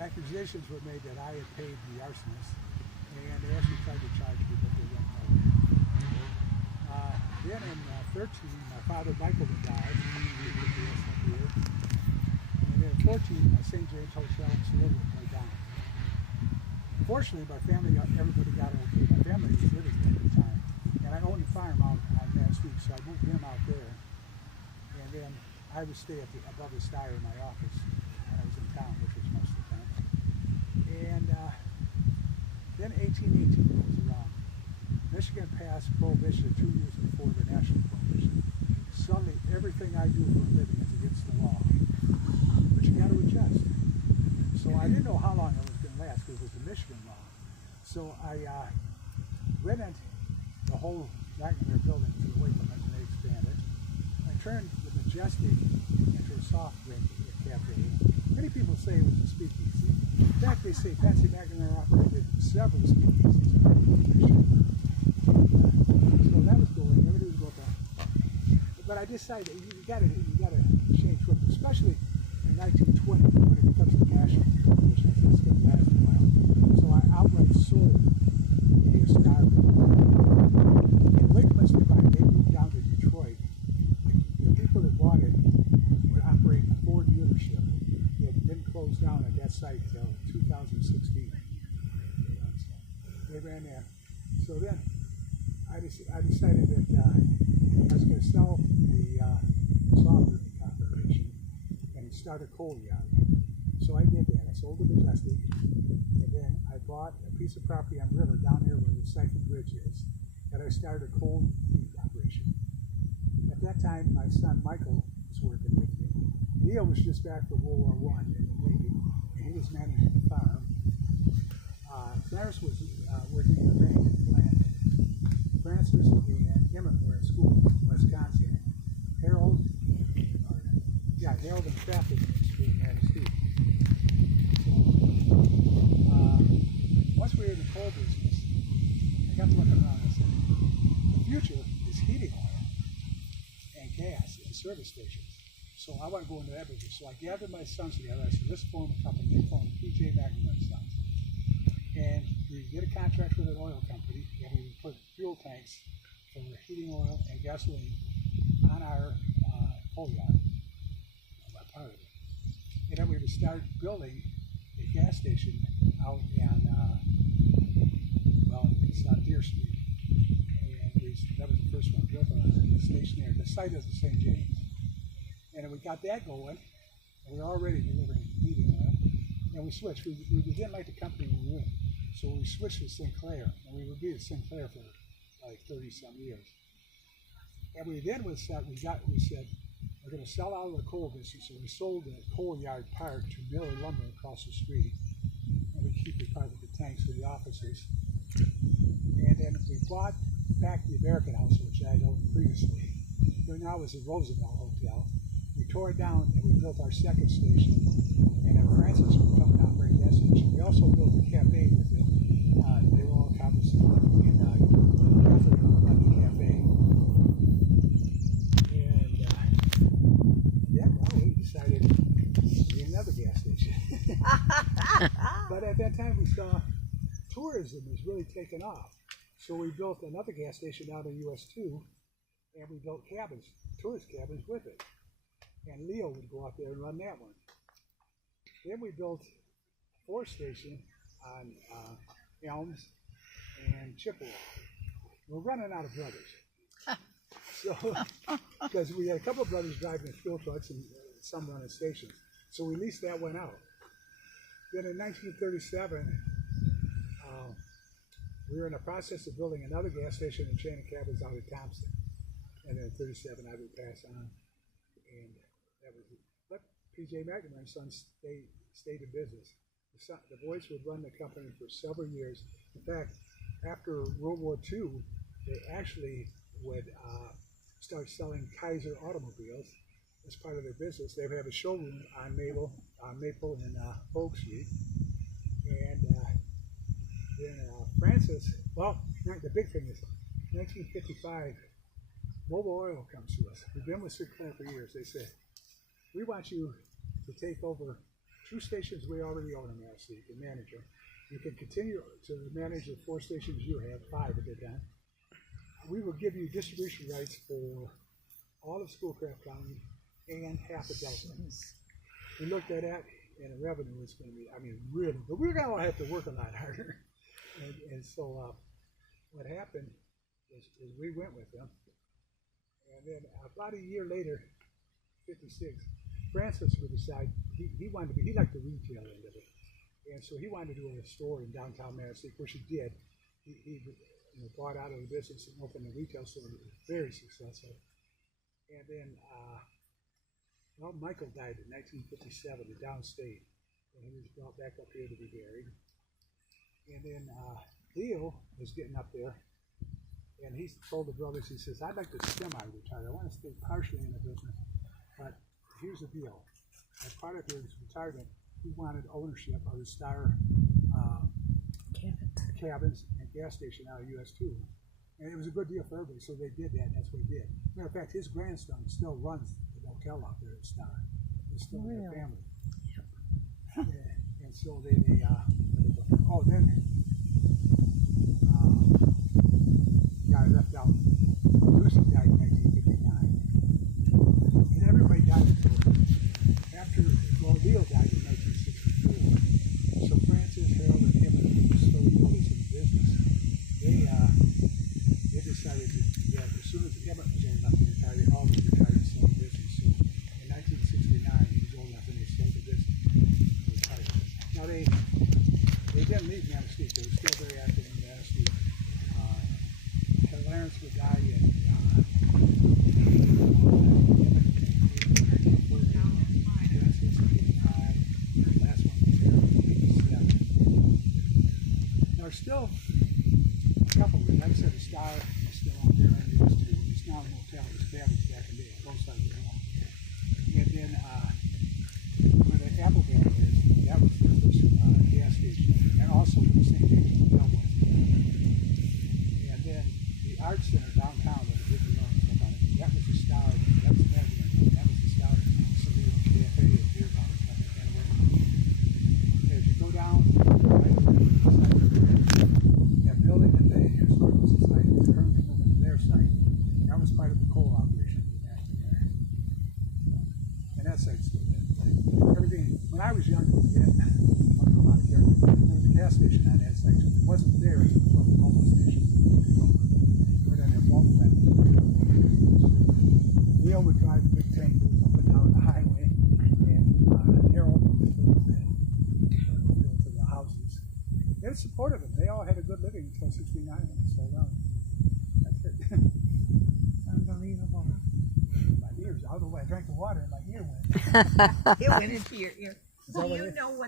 accusations were made that I had paid the arsonist, and they actually tried to charge me, but they went nowhere. Then in 13, my father Michael had died. And then in 14, St. James Hotel in Sullivan went down. Fortunately, my family everybody got okay. My family was living there at the time, and I owned a farm out on manistique, so I moved him out there, and then I would stay above the sky in my office when I was in town, which was most of the time. And then 1818 rolls around. Michigan passed prohibition 2 years before the national prohibition. Suddenly, everything I do for a living is against the law, but you got to adjust. So I didn't know how long it was going to last because it was the Michigan law. So I rented the whole McNamara building to the Wakeman, and they expanded. I turned the Majestic into a soft drink cafe. Many people say it was a speakeasy. In fact, they say Patsy McNamara operated several speakeasies. So that was going, everything was going on. But I decided you got to change from, especially in 1920 when it becomes a national prohibition. It's going to last a while. So I outright sold the Escarpment. And Wakeman's nearby, they moved down to Detroit. The people that bought it were operating a Ford dealership. It didn't close down at that site until 2016. They ran there. So then I decided that I was going to sell the soft drink operation and start a coal yard. So I did that. I sold the Majestic, and then I bought a piece of property on the river down there where the Siphon Bridge is, and I started a coal feed operation. At that time, my son Michael was working with me. Leo was just back from World War I in the Navy, and he was managing the farm. Clarence was working in the Bennington plant. Francis and Emmett were in school in Wisconsin. Harold and traffic school in manistique. So once we were in the coal business, I got to look around and said, the future is heating oil and gas in service stations. So I want to go into that business. So I gathered my sons together. I said, let's form a company. They formed PJ McNamara and Sons. And we get a contract with an oil company, and we would put fuel tanks for heating oil and gasoline on our coal yard, part of it. And then we would start building a gas station out on, it's on Deer Street. And that was the first one, built on the station there. The site is the St. James. And then we got that going, and we were already delivering heating oil. And we switched. We didn't like the company we were in. So we switched to Sinclair, and we would be at Sinclair for like 30-some years. And we then we said we're going to sell out of the coal business. So we sold the coal yard part to Miller Lumber across the street, and we keep the part with the tanks for the offices. And then we bought back the American House, which I had owned previously. There now is a Roosevelt Hotel. We tore it down and we built our second station, and then Francis would come and operate that station. We also built a cafe with it. They were all cognizant, and Catherine run the cafe. And we decided to be another gas station. But at that time we saw tourism was really taking off. So we built another gas station out of US 2, and we built cabins, tourist cabins with it. And Leo would go out there and run that one. Then we built a fourth station on Elms and Chippewa. We're running out of brothers. So, because we had a couple of brothers driving fuel trucks and some running stations. So we leased that one out. Then in 1937, we were in the process of building another gas station and chain of cabins out of Thompson. And then in 37, I would pass on. And that was it. But PJ McNamara and Sons stayed in business. The boys would run the company for several years. In fact, after World War II, they actually would start selling Kaiser automobiles as part of their business. They would have a showroom on Maple and Oak Street. And then Francis, the big thing is 1955, Mobile Oil comes to us. We've been with Sinclair for years. They said, we want you to take over 2 stations we already own in manistique and manage them. You can continue to manage the 4 stations you have, 5 at the time. We will give you distribution rights for all of Schoolcraft County and half of Delta. We looked at that, and the revenue is going to be, I mean, really, but we're going to have to work a lot harder. And so what happened is we went with them, and then about a year later, 56, Francis would decide he wanted to be, he liked the retail end of it, and so he wanted to do a store in downtown Manistique, which he did. He bought out of the business and opened a retail store. It was very successful. And then, well, Michael died in 1957 in downstate, and he was brought back up here to be buried. And then Leo was getting up there, and he told the brothers, he says, I'd like to semi-retire. I want to stay partially in the business, but here's the deal. As part of his retirement, he wanted ownership of the Star cabins and gas station out of US 2. And it was a good deal for everybody, so they did that, and that's what he did. Matter of fact, his grandson still runs the hotel out there at Star. It's still in their family. Yep. And so then, I left out. Lucy died in 1959. And everybody died after, well, Leo died in 1964. So Francis, Harold, and him and still the brothers in the business, they decided to, as soon as Emmett was old enough to retire, they all retired and sold the business. So in 1969, he was old enough and they sold the business and retired. Now they didn't leave Manistique. They were still very active in Manistique. Clarence would die in last one was there in 87. There's still a couple of them. Like I said, the Star is still out there and it used to. It's now a motel. It's cabins back in the day on both sides of the wall. And then where the Appleville is, that was the first gas station, and also the St. James Hotel was. And then the Art Center downtown that was that was the Star. That was the Magazine. That was the Star Saloon, Cafe, and beer bar and stuff. And as you go down, that building that the Historical Society is currently living in their site, that was part of the coal operation back there. And that site's still there. Everything, when I was young, there was a gas station on that section. It wasn't there before the mobile station took over. And then it won't let Neil would drive the big tank up and down the highway, and Harold would build to the houses. They supported them. They all had a good living until 69 when they sold out. That's it. Unbelievable. My ears, I don't know why I drank the water and my ear went. It went into your ear. Do you know what